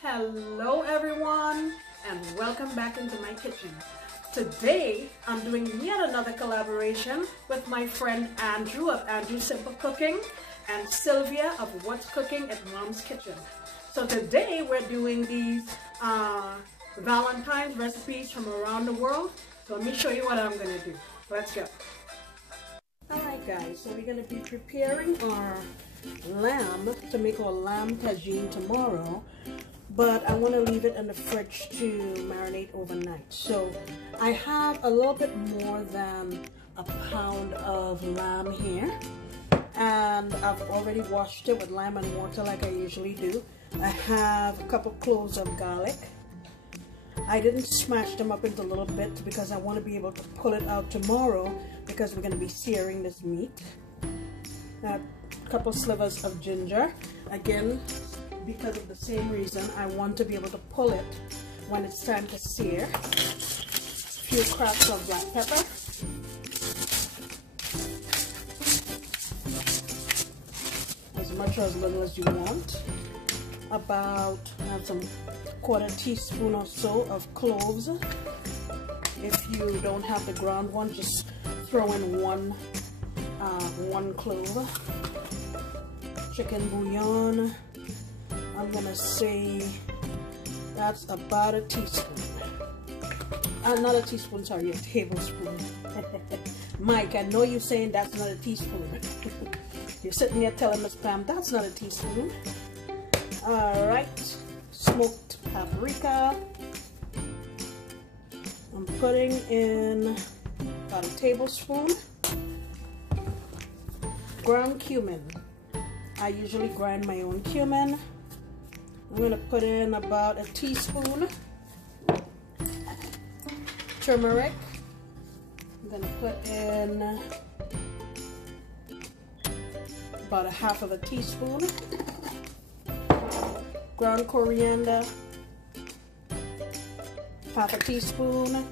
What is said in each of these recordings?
Hello everyone, and welcome back into my kitchen. Today I'm doing yet another collaboration with my friend Andrew of Andrew Simple Cooking and Sylvia of What's Cooking at Mom's Kitchen. So today we're doing these Valentine's recipes from around the world. So let me show you what I'm going to do. Let's go. Alright guys, so we're going to be preparing our lamb to make our lamb tagine tomorrow. But I want to leave it in the fridge to marinate overnight. So I have a little bit more than a pound of lamb here, and I've already washed it with lime and water like I usually do. I have a couple cloves of garlic. I didn't smash them up into little bits because I want to be able to pull it out tomorrow because we're going to be searing this meat. A couple slivers of ginger. Again, because of the same reason, I want to be able to pull it when it's time to sear. A few cracks of black pepper. As much or as little as you want. About, I have some quarter teaspoon or so of cloves. If you don't have the ground one, just throw in one clove. Chicken bouillon. I'm gonna say that's about a teaspoon. Not a teaspoon, sorry, a tablespoon. Mike, I know you're saying that's not a teaspoon. You're sitting here telling Miss Pam that's not a teaspoon. Alright, smoked paprika. I'm putting in about a tablespoon. Ground cumin. I usually grind my own cumin. I'm going to put in about a teaspoon. Turmeric. I'm going to put in about a half of a teaspoon. Ground coriander, half a teaspoon.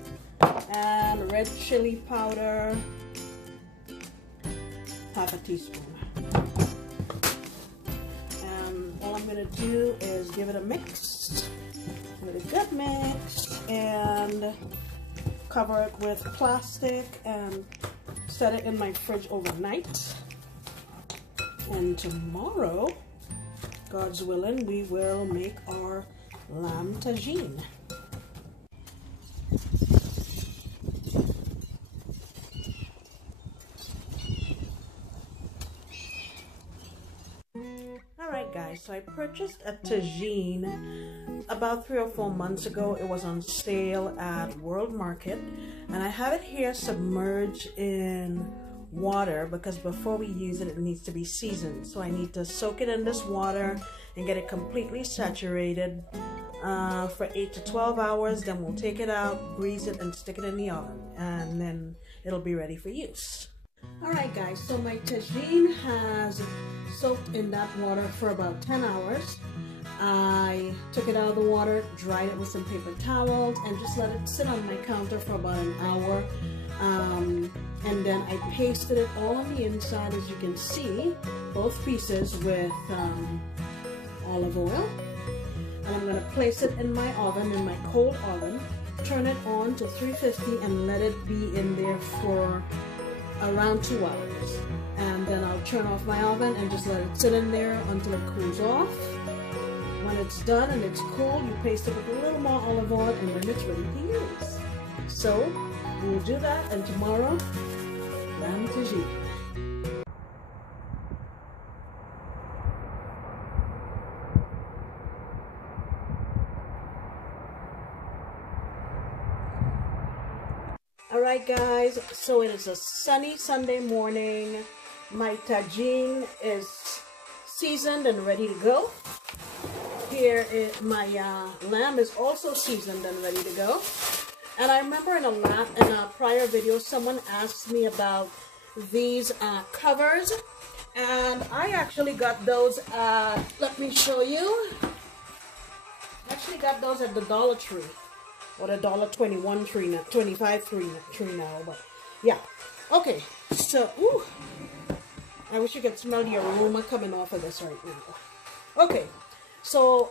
And red chili powder, half a teaspoon. All I'm going to do is give it a mix, give it a good mix, and cover it with plastic and set it in my fridge overnight. And tomorrow, God's willing, we will make our lamb tagine. Alright guys, so I purchased a tagine about 3 or 4 months ago. It was on sale at World Market, and I have it here submerged in water because before we use it, it needs to be seasoned. So I need to soak it in this water and get it completely saturated for 8 to 12 hours. Then we'll take it out, grease it, and stick it in the oven, and then it'll be ready for use. Alright guys, so my tagine has soaked in that water for about 10 hours. I took it out of the water, dried it with some paper towels, and just let it sit on my counter for about an hour. And then I pasted it all on the inside, as you can see, both pieces with olive oil. And I'm going to place it in my oven, in my cold oven, turn it on to 350 and let it be in there for around 2 hours. And then I'll turn off my oven and just let it sit in there until it cools off. When it's done and it's cool, you paste it with a little more olive oil, and then it's ready to use. So we'll do that, and tomorrow, lamb tagine. Alright guys, so it is a sunny Sunday morning. My tagine is seasoned and ready to go. Here is my lamb is also seasoned and ready to go. And I remember in a prior video, someone asked me about these covers, and I actually got those at, let me show you. I actually got those at the Dollar Tree. Or the $1.21 tree now, 25 tree now, but yeah. Okay, so ooh, I wish you could smell the aroma coming off of this right now. Okay, so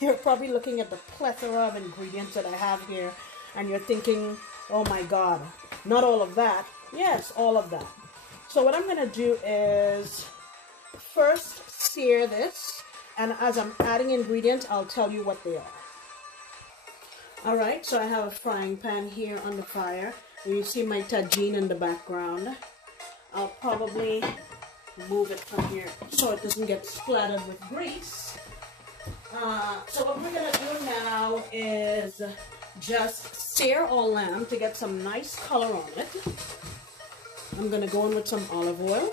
You're probably looking at the plethora of ingredients that I have here, and you're thinking, oh my God, not all of that. Yes, all of that. So what I'm going to do is first sear this, and as I'm adding ingredients, I'll tell you what they are. Alright, so I have a frying pan here on the fire. You see my tagine in the background. I'll probably move it from here so it doesn't get splattered with grease. So what we're going to do now is just sear our lamb to get some nice color on it. I'm going to go in with some olive oil.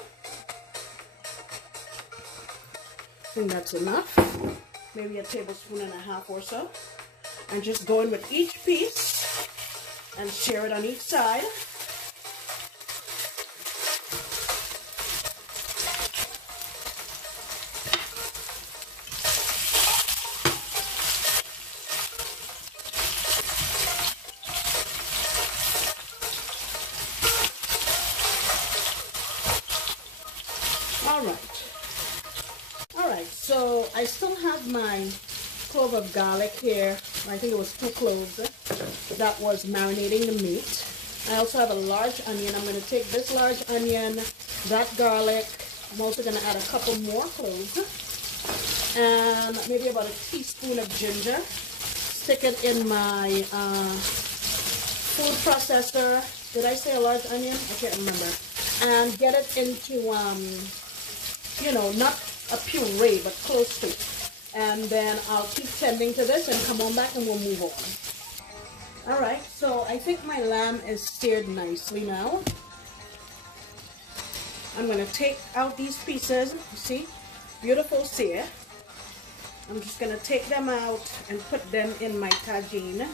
I think that's enough. Maybe a tablespoon and a half or so. And just go in with each piece and sear it on each side. Alright, so I still have my clove of garlic here. I think it was 2 cloves that was marinating the meat. I also have a large onion. I'm going to take this large onion, that garlic. I'm also going to add a couple more cloves and maybe about a teaspoon of ginger. Stick it in my food processor. Did I say a large onion? I can't remember. And get it into, you know, not a puree, but close to it. And then I'll keep tending to this and come on back and we'll move on. Alright, so I think my lamb is seared nicely now. I'm going to take out these pieces. You see? Beautiful sear. I'm just going to take them out and put them in my tagine.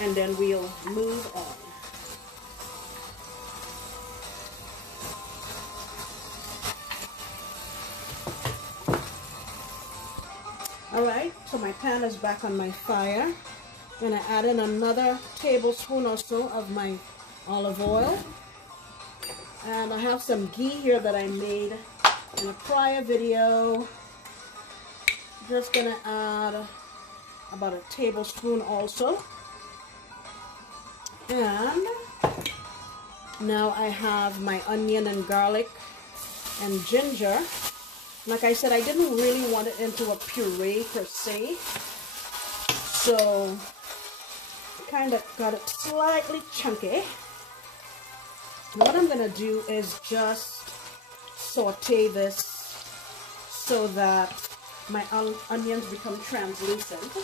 And then we'll move on. Alright, so my pan is back on my fire. I'm going to add in another tablespoon or so of my olive oil. And I have some ghee here that I made in a prior video. Just going to add about a tablespoon also. And now I have my onion and garlic and ginger. Like I said, I didn't really want it into a puree per se. So, kind of got it slightly chunky. What I'm going to do is just saute this so that my onions become translucent.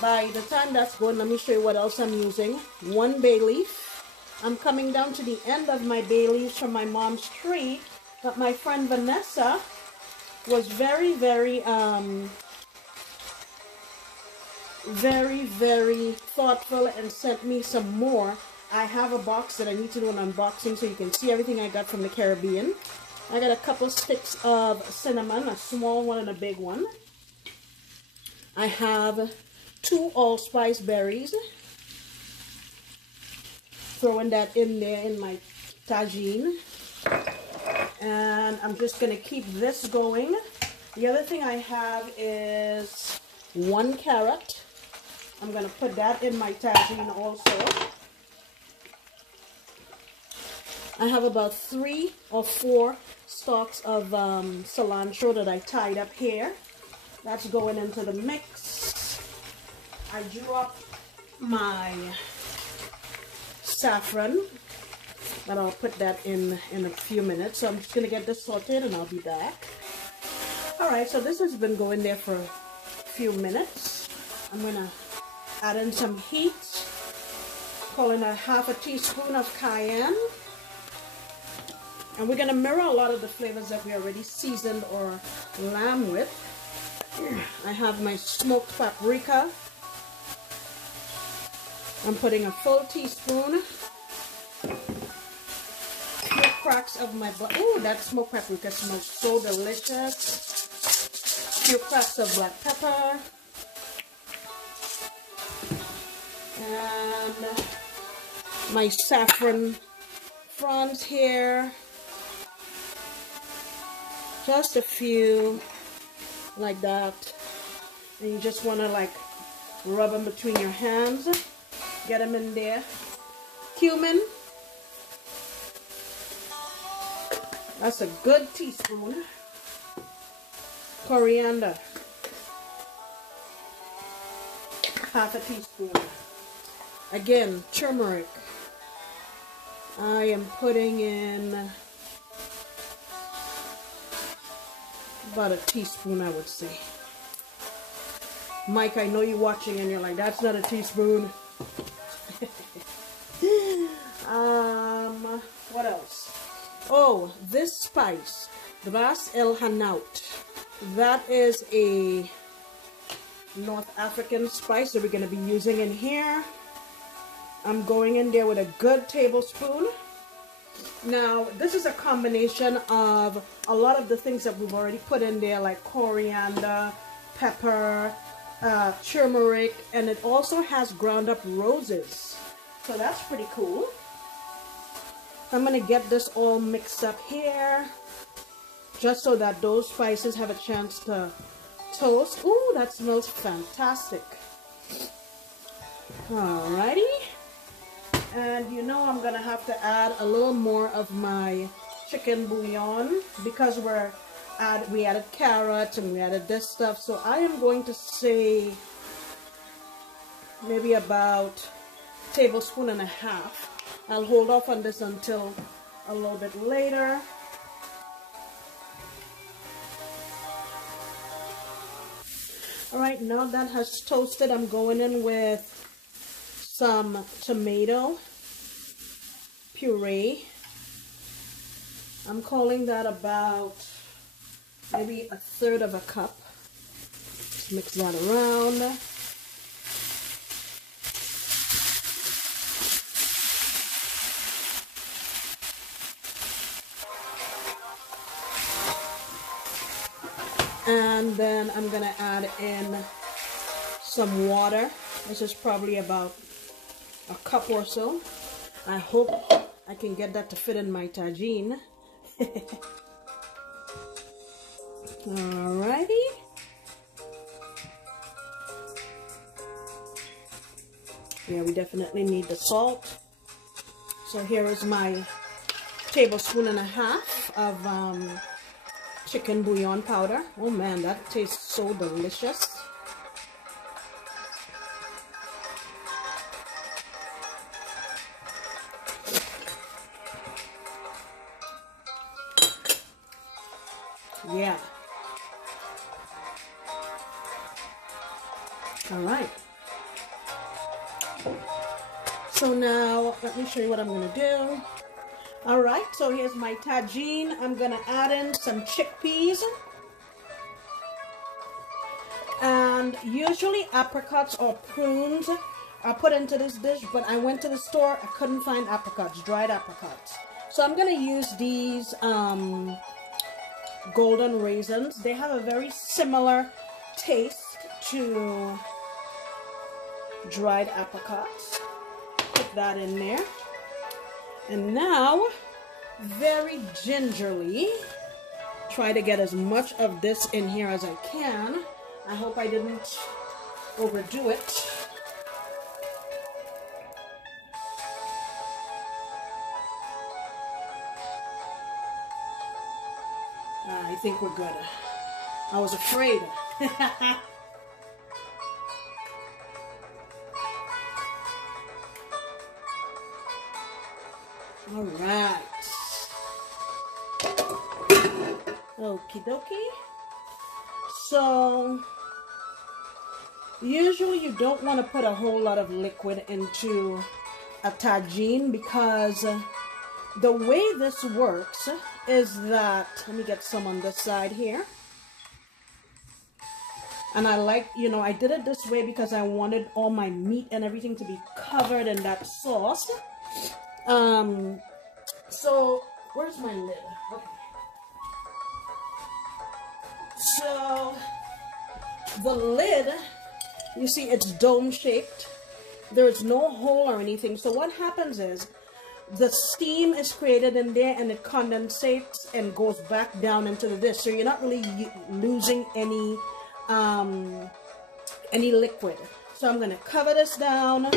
By the time that's going, let me show you what else I'm using. 1 bay leaf. I'm coming down to the end of my bay leaves from my mom's tree, but my friend Vanessa was very thoughtful and sent me some more. I have a box that I need to do an unboxing so you can see everything I got from the Caribbean. I got a couple sticks of cinnamon, a small one and a big one. I have 2 allspice berries. Throwing that in there in my tagine. And I'm just going to keep this going. The other thing I have is 1 carrot. I'm going to put that in my tagine also. I have about 3 or 4 stalks of cilantro that I tied up here. That's going into the mix. I dropped my saffron. But I'll put that in a few minutes. So I'm just going to get this sauteed and I'll be back. Alright, so this has been going there for a few minutes. I'm going to add in some heat. Call in a half a teaspoon of cayenne. And we're going to mirror a lot of the flavors that we already seasoned our lamb with. I have my smoked paprika. I'm putting a full teaspoon. Cracks of my black, oh, that smoked paprika smells so delicious. Few cracks of black pepper. And my saffron fronds here. Just a few like that. And you just want to like rub them between your hands. Get them in there. Cumin. That's a good teaspoon. Coriander. Half a teaspoon. Again, turmeric. I am putting in about a teaspoon, I would say. Mike, I know you're watching and you're like, that's not a teaspoon. What else? Oh, this spice, Ras El Hanout. That is a North African spice that we're going to be using in here. I'm going in there with a good tablespoon. Now, this is a combination of a lot of the things that we've already put in there, like coriander, pepper, turmeric, and it also has ground up roses. So that's pretty cool. I'm going to get this all mixed up here, just so that those spices have a chance to toast. Ooh, that smells fantastic. Alrighty. And you know I'm gonna have to add a little more of my chicken bouillon because we added carrots and we added this stuff. So I am going to say maybe about a tablespoon and a half. I'll hold off on this until a little bit later. Alright, now that has toasted, I'm going in with some tomato puree. I'm calling that about maybe 1/3 of a cup. Just mix that around. And then I'm gonna add in some water. This is probably about a cup or so. I hope I can get that to fit in my tagine. Alrighty. Yeah, we definitely need the salt. So here is my tablespoon and a half of chicken bouillon powder. Oh man, that tastes so delicious. Yeah. All right. So now let me show you what I'm going to do. All right, so here's my tagine. I'm going to add in some chickpeas. And usually apricots or prunes are put into this dish, but I went to the store, I couldn't find apricots, dried apricots. So I'm going to use these golden raisins. They have a very similar taste to dried apricots. Put that in there. And now, very gingerly, try to get as much of this in here as I can. I hope I didn't overdo it. I think we're good. I was afraid. All right. Okie dokie. So, usually you don't want to put a whole lot of liquid into a tagine because the way this works is that, let me get some on this side here. And I like, you know, I did it this way because I wanted all my meat and everything to be covered in that sauce. So where's my lid? Okay. So the lid, you see it's dome shaped. There's no hole or anything. So what happens is the steam is created in there and it condensates and goes back down into the dish. So you're not really losing any liquid. So I'm going to cover this down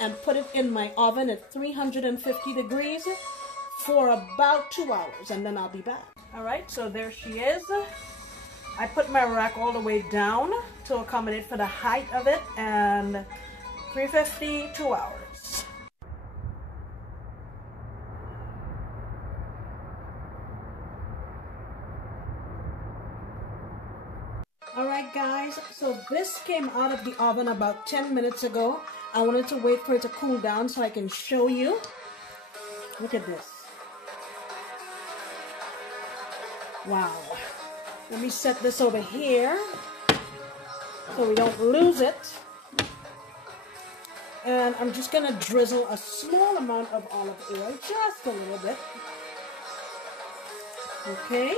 and put it in my oven at 350 degrees for about 2 hours, and then I'll be back. All right, so there she is. I put my rack all the way down to accommodate for the height of it, and 350, 2 hours. Alright guys, so this came out of the oven about 10 minutes ago. I wanted to wait for it to cool down so I can show you. Look at this. Wow. Let me set this over here so we don't lose it. And I'm just going to drizzle a small amount of olive oil, just a little bit. Okay.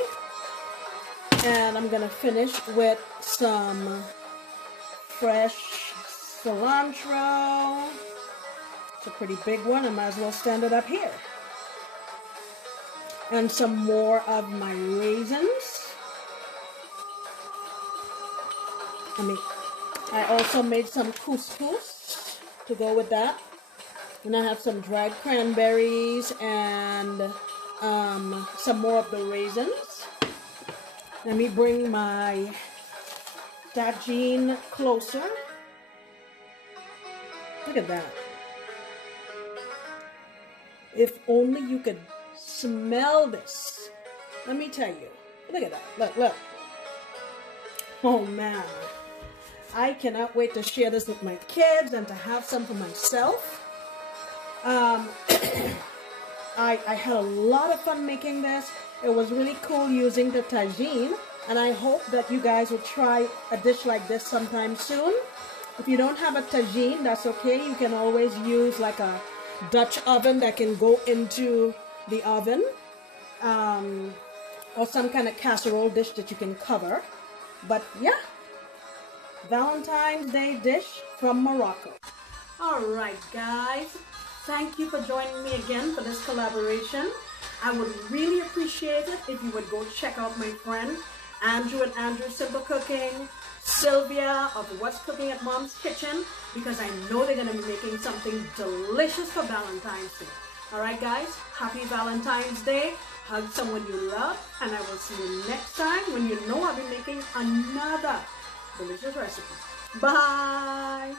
And I'm going to finish with some fresh cilantro. It's a pretty big one. I might as well stand it up here. And some more of my raisins. I also made some couscous to go with that. And I have some dried cranberries and some more of the raisins. Let me bring my tagine closer. Look at that. If only you could smell this. Let me tell you. Look at that. Look, look. Oh man. I cannot wait to share this with my kids and to have some for myself. I had a lot of fun making this. It was really cool using the tagine, and I hope that you guys will try a dish like this sometime soon. If you don't have a tagine, that's okay. You can always use like a Dutch oven that can go into the oven, or some kind of casserole dish that you can cover. But yeah, Valentine's Day dish from Morocco. Alright guys, thank you for joining me again for this collaboration. I would really appreciate it if you would go check out my friend Andrew and Andrew Simple Cooking, Sylvia of What's Cooking at Mom's Kitchen, because I know they're going to be making something delicious for Valentine's Day. Alright guys, happy Valentine's Day. Hug someone you love, and I will see you next time when you know I'll be making another delicious recipe. Bye!